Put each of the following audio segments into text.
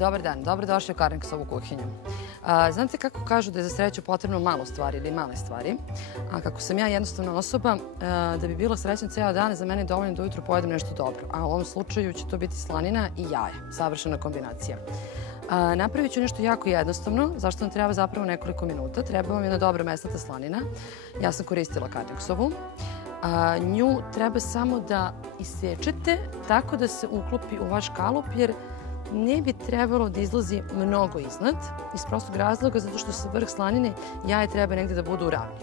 Dobar dan, dobrodošli u Karniksovu kuhinju. Znate kako kažu da je za sreću potrebno malo stvari ili male stvari, a kako sam ja jednostavna osoba, da bi bila srećan ceo dan, za mene je dovoljno da ujutru pojedem nešto dobro, a u ovom slučaju će to biti slanina i jaje, savršena kombinacija. Napravit ću nešto jako jednostavno, zašto nam treba zapravo nekoliko minuta. Treba vam jedna dobra mesnata slanina. Ja sam koristila Karniksovu. Nju treba samo da isečete tako da se uklopi u vaš kalup, jer ne bi trebalo da izlazi mnogo iznad, iz prostog razloga zato što sa vrh slanine jaje treba negde da budu ravni.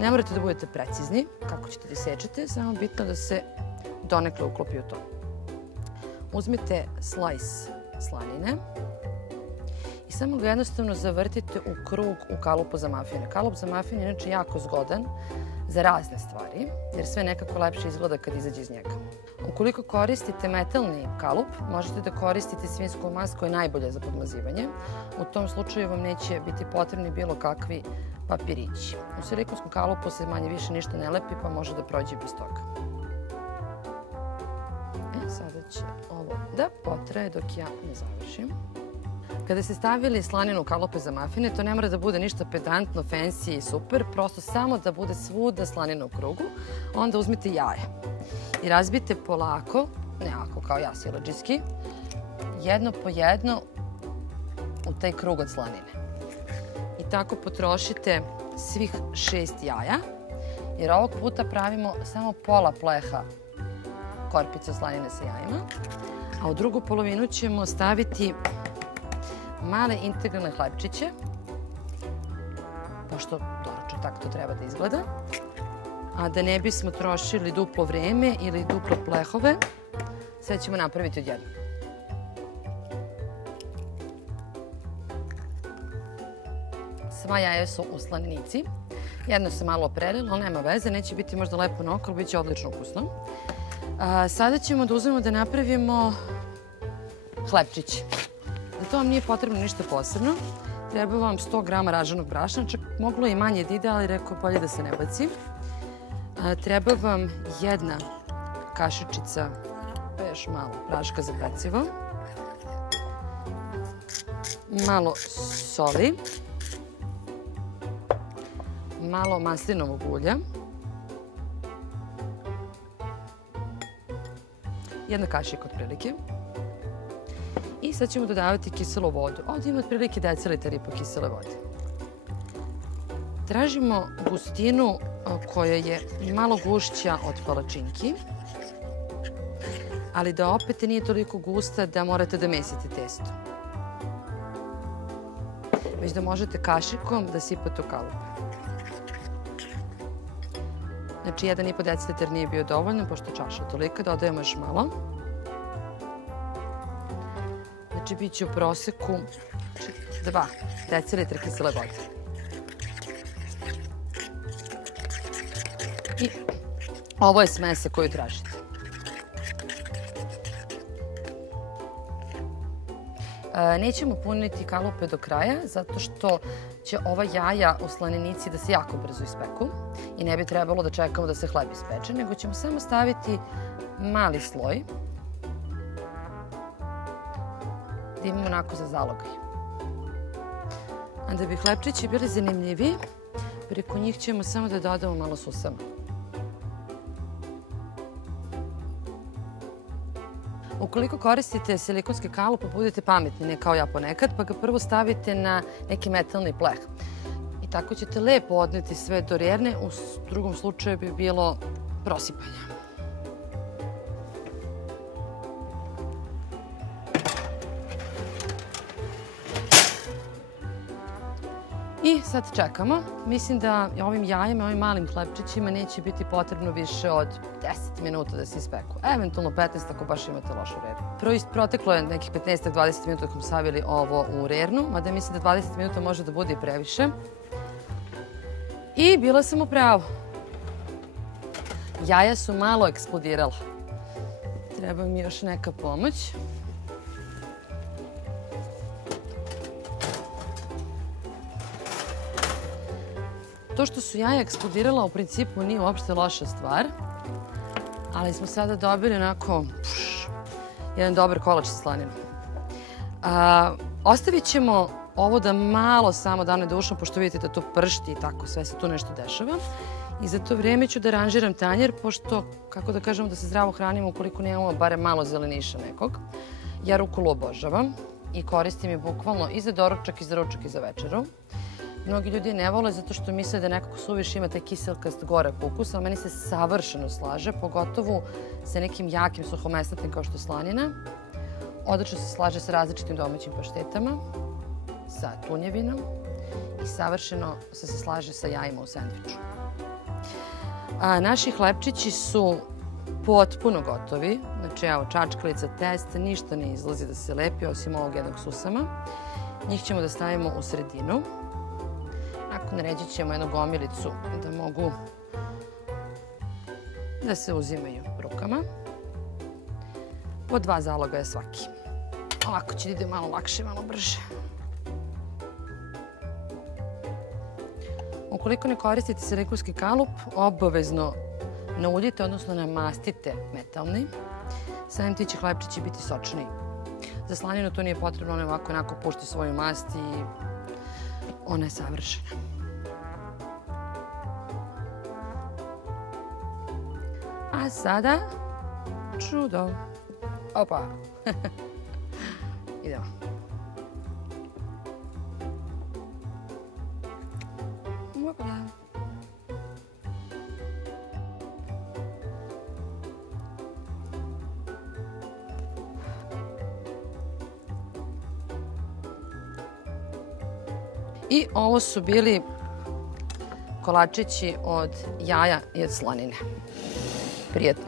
Ne morate da budete precizni kako ćete da isečete, samo bitno da se donekle uklopi u to. Uzmite slajs slanine i samo ga jednostavno zavrtite u krug u kalupu za mafine. Kalup za mafine je inače jako zgodan za razne stvari, jer sve nekako lepše izgleda kad izađe iz njega. Ukoliko koristite metalni kalup, možete da koristite svinjsku mast koja je najbolja za podmazivanje. U tom slučaju vam neće biti potrebni bilo kakvi papirići. U silikonskom kalupu se manje više ništa ne lepi, pa može da prođe bez toga. Sada će ovo da potraje dok ja ne završim. Kada ste stavili slaninu u kalupe za mafine, to ne mora da bude ništa pedantno, fancy i super, prosto samo da bude svuda slanina u krugu. Onda uzmite jaje i razbijte polako, ne ovako kao ja siledžijski, jedno po jedno u taj krug od slanine. I tako potrošite svih 6 jaja, jer ovog puta pravimo samo pola pleha korpice slanine sa jajima, a u drugu polovinu ćemo staviti male integralne hlebčiće, pošto doručak tako to treba da izgleda, a da ne bismo trošili duplo vreme ili duplo plehove, sve ćemo napraviti odjednom. Sva jaja su u slaninici. Jedno se malo prelilo, ali nema veze, neće biti možda lepo na oko, ali bit će odlično ukusno. Sada ćemo da uzmemo da napravimo hlebčiće. Za to vam nije potrebno ništa posebno. Treba vam 100 grama raženog brašna, čak moglo i manje da ide, ali rekao bolje da se ne baci. Treba vam jedna kašičica, pa još malo praška za pecivo, malo soli, malo maslinovog ulja, jedna kašika otprilike. I sad ćemo dodavati kiselu vodu. Ovdje ima otprilike decilitar i po kisele vode. Tražimo gustinu koja je malo gušća od palačinki, ali da opet nije toliko gusta da morate da mesite testo. Već da možete kašikom da sipate u kalup. Znači 1,5 decilitar nije bio dovoljno, pošto čaša tolika, dodajemo još malo. Znači, bit će u proseku 2 decilitra kisele vode. I ovo je smesa koju tražite. Nećemo puniti kalupe do kraja, zato što će ova jaja u slaninici da se jako brzo ispeku i ne bi trebalo da čekamo da se hleb ispeče, nego ćemo samo staviti mali sloj da imamo onako za zalogaj. A da bi hlebčići bili zanimljivi, preko njih ćemo samo da dodamo malo susama. Ukoliko koristite silikonske kalupe, budite pametni, ne kao ja ponekad, pa ga prvo stavite na neki metalni pleh. I tako ćete lepo odneti sve do rerne, u drugom slučaju bi bilo prosipanje. I sad čekamo. Mislim da ovim jajima, ovim malim hlebčićima neće biti potrebno više od 10 minuta da se ispeku. Eventualno 15 ako baš imate lošu rernu. Proteklo je nekih 15-20 minuta dok smo stavili ovo u rernu, mada mislim da 20 minuta može da bude i previše. I bila sam u pravu. Jaja su malo eksplodirala. Treba mi još neka pomoć. To što su jaja eksplodirala u principu nije uopšte loša stvar, ali smo sada dobili onako jedan dobar kolač sa slaninom. Ostavit ćemo ovo da malo samo dane dušno, pošto vidite da to pršti i tako, sve se tu nešto dešava. I za to vrijeme ću da aranžiram tanjer, pošto, kako da kažemo, da se zdravo hranimo ukoliko nemamo barem malo zeleniša nekog. Ja rukolu obožavam i koristim je bukvalno i za doručak, i za ručak, i za večeru. Mnogi ljudi je ne vole zato što misle da nekako suviše ima taj kiselkast gorak ukus, ali meni se savršeno slaže, pogotovo sa nekim jakim suhomesnatim kao što je slanina. Odlično se slaže sa različitim domaćim paštetama, sa tunjevinom i savršeno se slaže sa jajima u sendviču. Naši hlebčići su potpuno gotovi. Znači, evo, čačkalica, test, ništa ne izlazi da se lepi, osim ovog jednog susama. Njih ćemo da stavimo u sredinu. Nakon naređit ćemo jednu gomilicu da mogu da se uzimaju rukama. Po 2 zalogaja svaki. Ovako će da ide malo lakše, malo brže. Ukoliko ne koristite silikonski kalup, obavezno nauljite, odnosno namastite metalni. Samim ti će hlebčići biti sočniji. Za slaninu to nije potrebno, ona ovako onako pušta svoju mast i ona je savršena. A sada čudo. Opa! Idemo. Opla. I ovo su bili kolačići od jaja i od slanine. Prijetno.